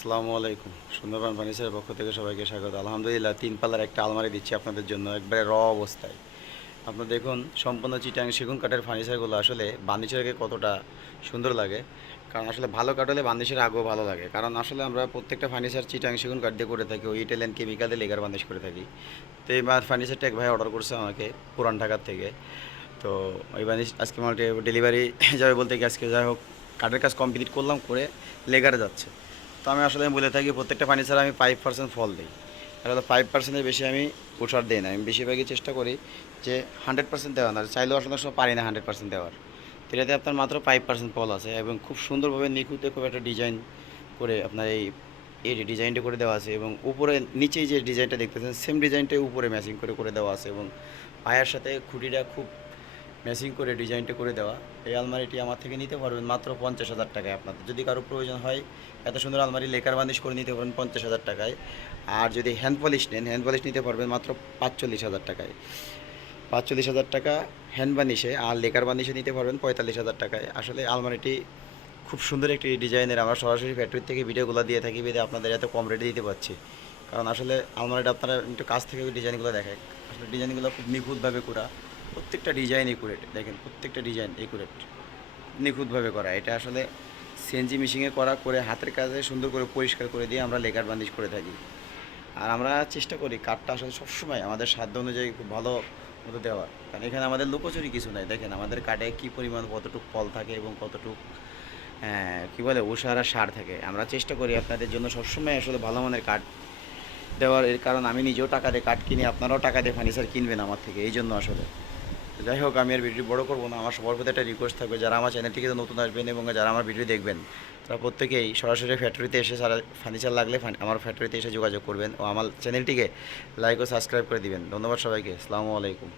আসসালামু আলাইকুম। সুন্দরবন ফার্নিচারের পক্ষ থেকে সবাইকে স্বাগত। আলহামদুলিল্লাহ, তিন পাল্লার একটা আলমারি দিচ্ছি আপনাদের জন্য, একবারে র অবস্থায়। আপনারা দেখুন, সম্পূর্ণ চিটাং সেগুন কাঠের ফার্নিচারগুলো আসলে বান্দিশেরকে কতটা সুন্দর লাগে। কারণ আসলে ভালো কাঠ হলে বান্দিশের আগেও ভালো লাগে। কারণ আসলে আমরা প্রত্যেকটা ফার্নিচার চিটাং সেগুন কাঠ দিয়ে করে থাকি, ওই ইটালিয়ান কেমিক্যাল দিয়ে লেগার বান্দিশ করে থাকি। তো এই ফার্নিচারটা এক ভাই অর্ডার করছে আমাকে, পুরান ঢাকার থেকে। তো ওই বান্দিশ আজকে মোটামুটি ডেলিভারি যাবে বলতে কি আজকে যাই হোক, কাঠের কাজ কমপ্লিট করলাম, করে লেগারে যাচ্ছে। তো আমি আসলে আমি বলে থাকি, প্রত্যেকটা ফার্নিচার আমি ফাইভ পার্সেন্ট ফল দিই। তাহলে ফাইভ পার্সেন্টের বেশি আমি উঠার দিই না। আমি বেশিরভাগই চেষ্টা করি যে হান্ড্রেড পার্সেন্ট দেওয়া না, চাইলেও আসলে সময় পারি না হান্ড্রেড পার্সেন্ট দেওয়ার। এটাতে আপনার মাত্র ফাইভ পার্সেন্ট ফল আছে এবং খুব সুন্দরভাবে নিখুঁতে খুব একটা ডিজাইন করে আপনার এই এই ডিজাইনটা করে দেওয়া আছে এবং উপরে, নিচেই যে ডিজাইনটা দেখতেছেন সেম ডিজাইনটাই উপরে ম্যাচিং করে করে দেওয়া আছে এবং পায়ের সাথে খুঁটিটা খুব ম্যাচিং করে, ডিজাইনটা করে দেওয়া। এই আলমারিটি আমার থেকে নিতে পারবেন মাত্র পঞ্চাশ হাজার টাকায় আপনাদের। যদি কারও প্রয়োজন হয়, এত সুন্দর আলমারি লেকার বান্দিশ করে নিতে পারবেন পঞ্চাশ হাজার টাকায়। আর যদি হ্যান্ড পলিশ নেন হ্যান্ড পলিশ নিতে পারবেন মাত্র পাঁচচল্লিশ হাজার টাকায়। পাঁচচল্লিশ হাজার টাকা হ্যান্ড বানিশে আর লেকার বানিশে নিতে পারবেন পঁয়তাল্লিশ হাজার টাকায়। আসলে আলমারিটি খুব সুন্দর একটি ডিজাইনের। আমরা সরাসরি ফ্যাক্টরি থেকে ভিডিওগুলো দিয়ে থাকি, বেঁধে আপনাদের এত কম রেটে দিতে পারছি। কারণ আসলে আলমারিটা আপনারা একটু কাছ থেকে ডিজাইনগুলো দেখায়। আসলে ডিজাইনগুলো খুব নিখুঁতভাবে করা। প্রত্যেকটা ডিজাইন একুরেট দেখেন প্রত্যেকটা ডিজাইন একুরেট নিখুঁতভাবে করা। এটা আসলে সিএনজি মেশিনে করা, করে হাতের কাজে সুন্দর করে পরিষ্কার করে দিয়ে আমরা লেকার বান্দিশ করে থাকি। আর আমরা চেষ্টা করি কাঠটা আসলে সবসময় আমাদের সাধ্য অনুযায়ী খুব ভালো মতো দেওয়ার। কারণ এখানে আমাদের লুকোচুরি কিছু নাই। দেখেন আমাদের কাঠে কী পরিমাণ কতটুকু ফল থাকে এবং কতটুকু কী বলে আর সার থাকে। আমরা চেষ্টা করি আপনাদের জন্য সবসময় আসলে ভালো মানের কাঠ দেওয়ার। এর কারণ আমি নিজেও টাকা দিয়ে কাঠ কিনি, আপনারাও টাকা দিয়ে ফার্নিচার কিনবেন আমার থেকে, এই জন্য আসলে। যাই হোক, আমি আর ভিডিও বড় করব না। আমার সবার প্রতি একটা রিকোয়েস্ট থাকবে, যারা আমার চ্যানেলটিকে নতুন আসবেন এবং যারা আমার ভিডিও দেখবেন, তারা প্রত্যেকেই সরাসরি ফ্যাক্টরিতে এসে সারা ফার্নিচার লাগলে আমার ফ্যাক্টরিতে এসে যোগাযোগ করবেন ও আমার চ্যানেলটিকে লাইক ও সাবস্ক্রাইব করে দিবেন। ধন্যবাদ সবাইকে। আসসালামু আলাইকুম।